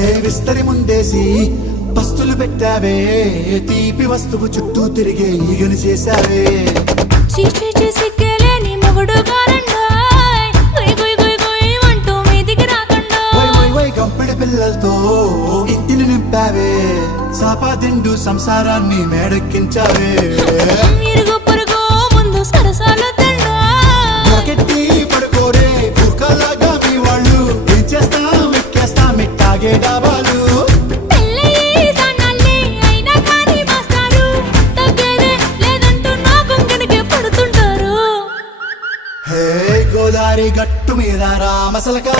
విస్తరి ముందేసి పస్తులు పెట్టావే? తీపి వస్తువు చుట్టూ తిరిగే ఈగని చేశావే? చీచీ చేసి కేలేని మొగుడు పిల్లలతో ఇంటిని నింపావే. సాపాదిండు సంసారాన్ని మేడెక్కించావే. పడుతుంటారు. హే గోదారి గట్టు మీద రామసలకా